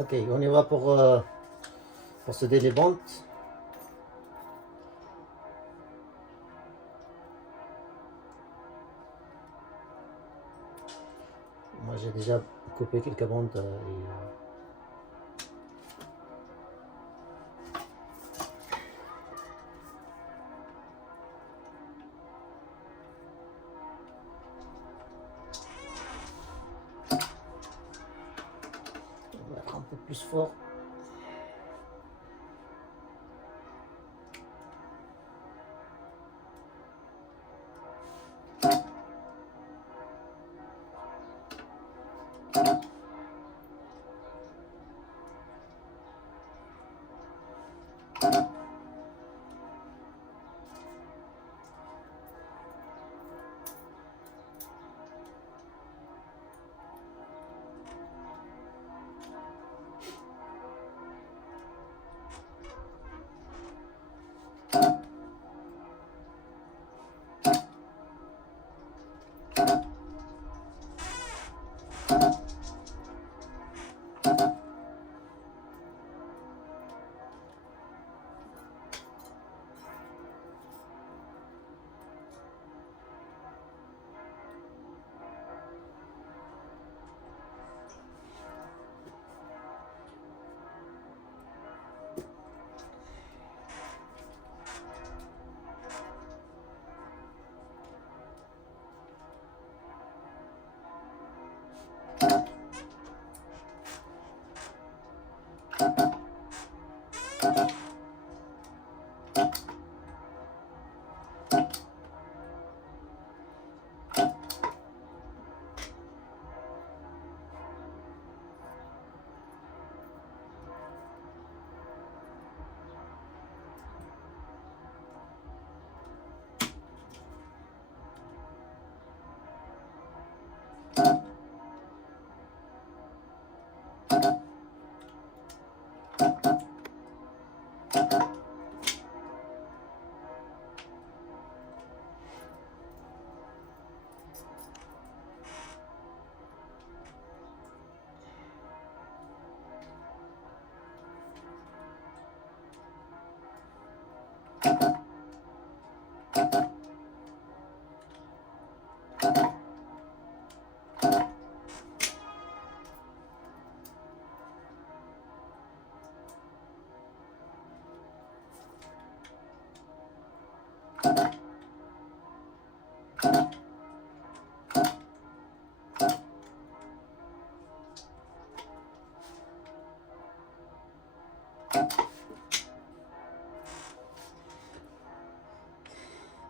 Ok, on y va pour souder les bandes. Moi j'ai déjà coupé quelques bandes on va être un peu plus fort.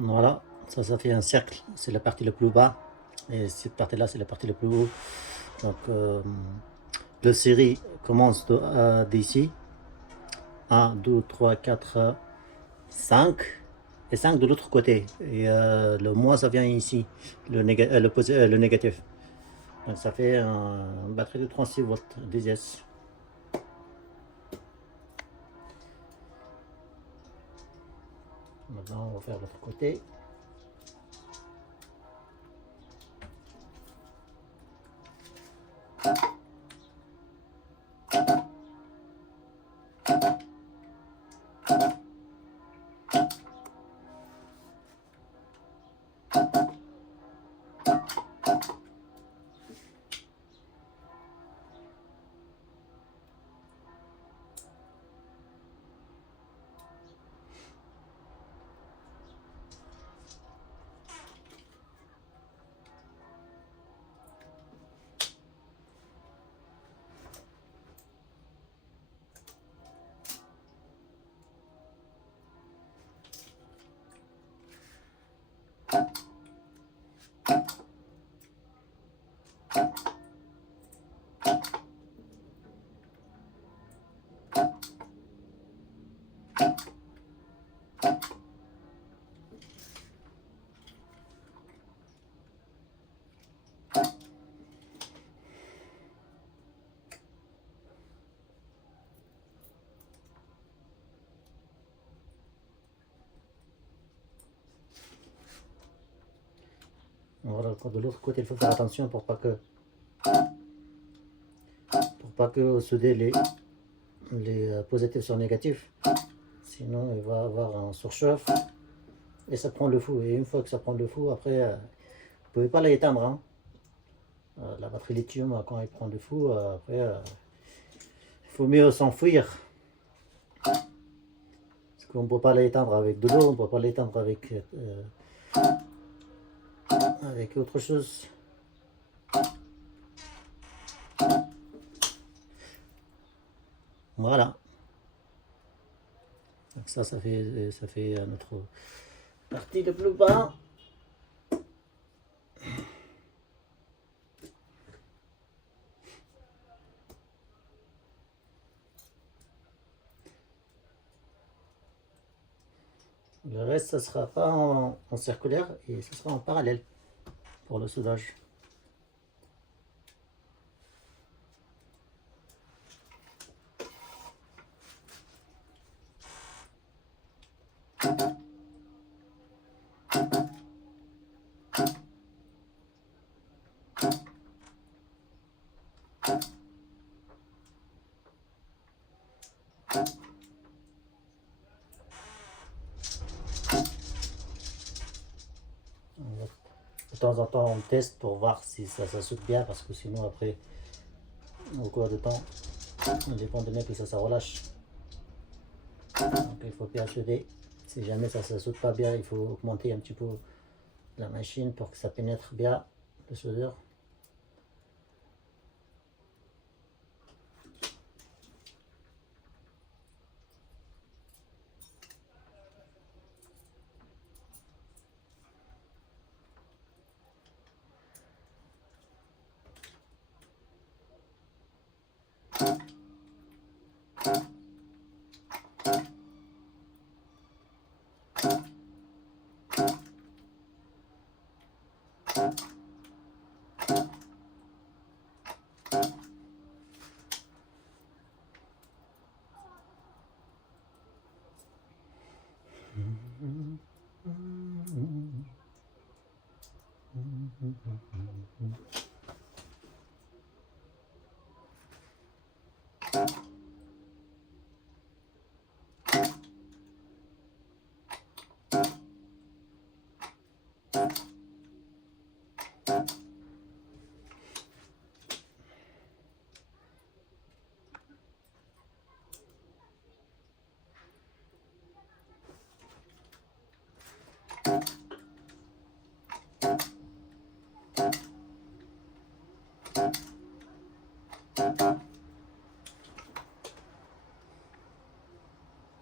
Voilà, ça fait un cercle, c'est la partie la plus bas. Et cette partie-là, c'est la partie la plus haut. Donc, la série commence d'ici. 1, 2, 3, 4, 5. Et 5 de l'autre côté. Et le moins, ça vient ici, le négatif. Donc, ça fait une batterie de 36 volts, DZS. Maintenant, on va faire l'autre côté. Voilà, de l'autre côté, il faut faire attention pour pas que souder les positifs sur négatifs, sinon il va avoir un surchauffe et ça prend le fou. Et une fois que ça prend le fou, après, vous pouvez pas l'éteindre. Hein. La batterie lithium, quand elle prend le fou, après, il faut mieux s'enfuir. Parce qu'on ne peut pas l'éteindre avec de l'eau, on ne peut pas l'éteindre avec autre chose. Voilà. Donc ça fait notre partie le plus bas. Le reste, ça sera pas en circulaire et ce sera en parallèle pour le soudage. De temps en temps, on teste pour voir si ça soude bien parce que sinon, après, au cours du temps, on dépend de bien que ça relâche. Donc, il faut bien souder. Si jamais ça ne soude pas bien, il faut augmenter un petit peu la machine pour que ça pénètre bien le soudeur.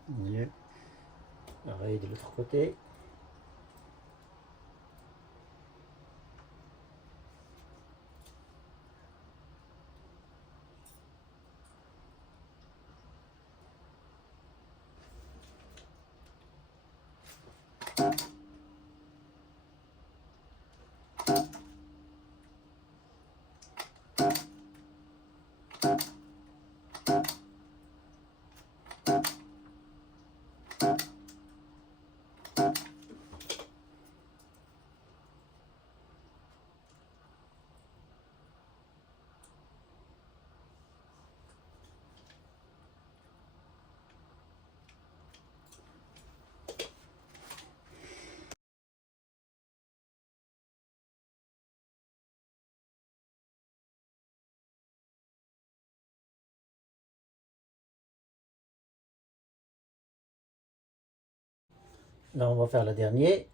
Mieux. Pareil de l'autre côté. Là, on va faire le dernier.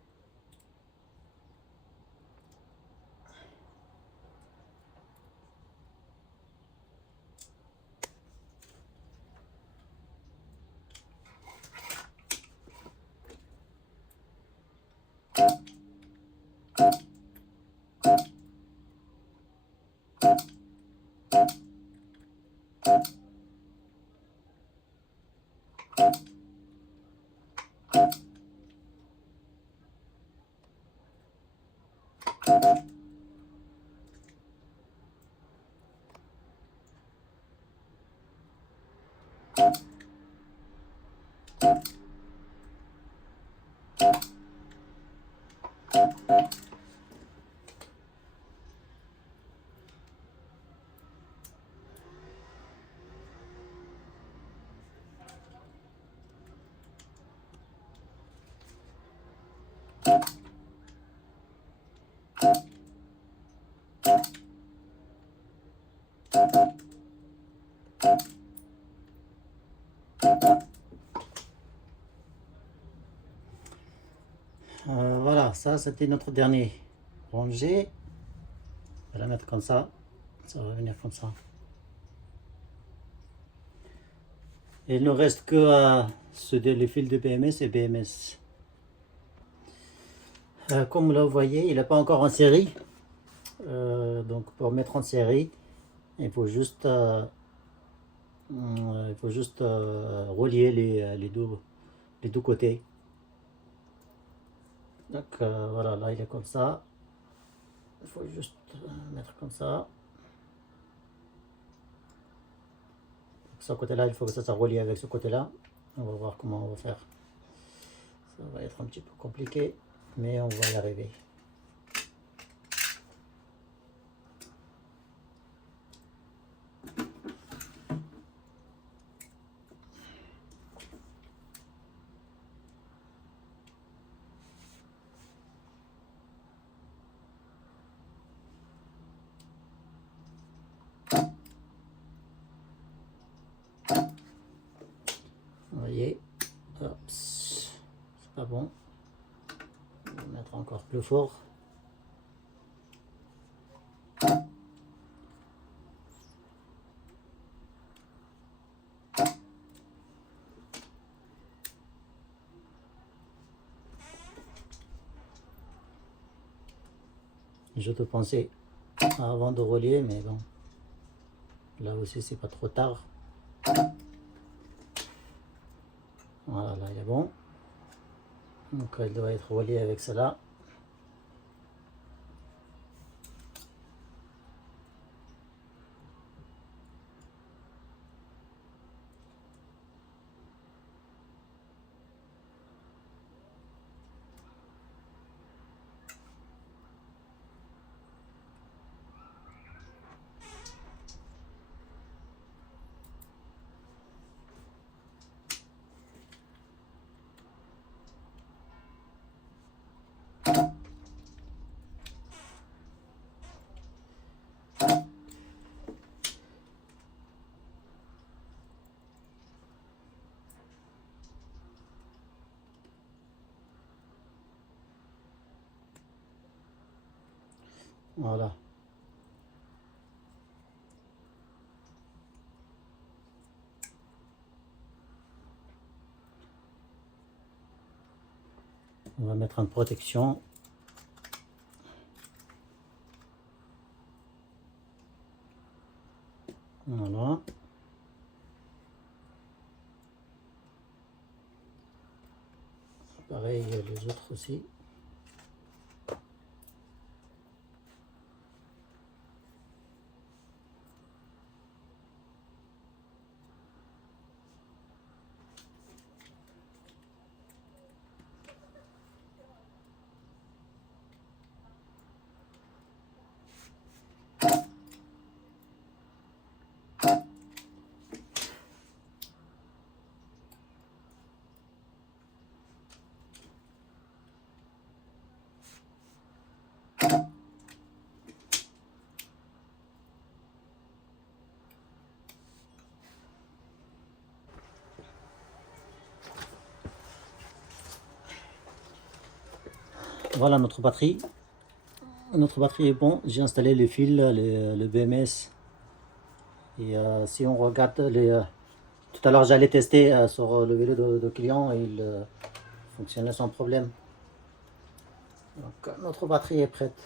Voilà, ça c'était notre dernier rangé. On va la mettre comme ça va venir comme ça. Et il ne reste que les fils de BMS et BMS. Comme là vous voyez, il n'est pas encore en série. Donc pour mettre en série, il faut juste relier les deux côtés. Donc voilà, là il est comme ça. Il faut juste mettre comme ça. Ce côté-là, il faut que ça soit relié avec ce côté-là. On va voir comment on va faire. Ça va être un petit peu compliqué, mais on va y arriver. Vous voyez, c'est pas bon. On va mettre encore plus fort. Je te pensais avant de relier, mais bon, là aussi c'est pas trop tard. Voilà, là il est bon. Donc il doit être relié avec cela. Voilà. On va mettre en protection. Voilà. Pareil, les autres aussi. Voilà notre batterie. Notre batterie est bon. J'ai installé les fils, le BMS. Et si on regarde tout à l'heure, j'allais tester sur le vélo de client et il fonctionnait sans problème. Donc notre batterie est prête.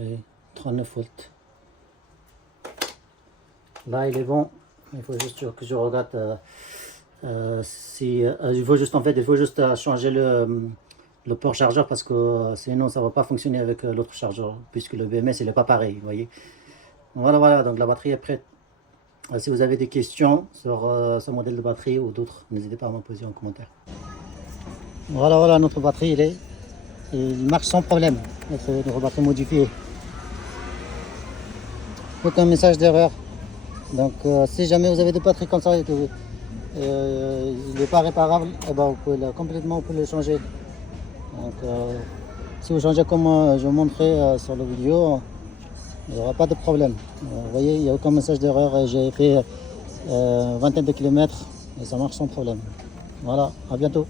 Et 39 volts. Là il est bon. Il faut juste que je regarde si il faut juste changer le port chargeur parce que sinon ça va pas fonctionner avec l'autre chargeur puisque le BMS il est pas pareil, vous voyez. Voilà, donc la batterie est prête. Si vous avez des questions sur ce modèle de batterie ou d'autres, n'hésitez pas à me poser en commentaire. Voilà, notre batterie il marche sans problème. notre batterie modifiée. Aucun message d'erreur. Donc si jamais vous avez des batteries comme ça et que il n'est pas réparable, eh ben, vous pouvez vous pouvez le changer. Donc si vous changez comme je vous montrais sur la vidéo, il n'y aura pas de problème. Vous voyez, il n'y a aucun message d'erreur. J'ai fait vingtaine de kilomètres et ça marche sans problème. Voilà, à bientôt.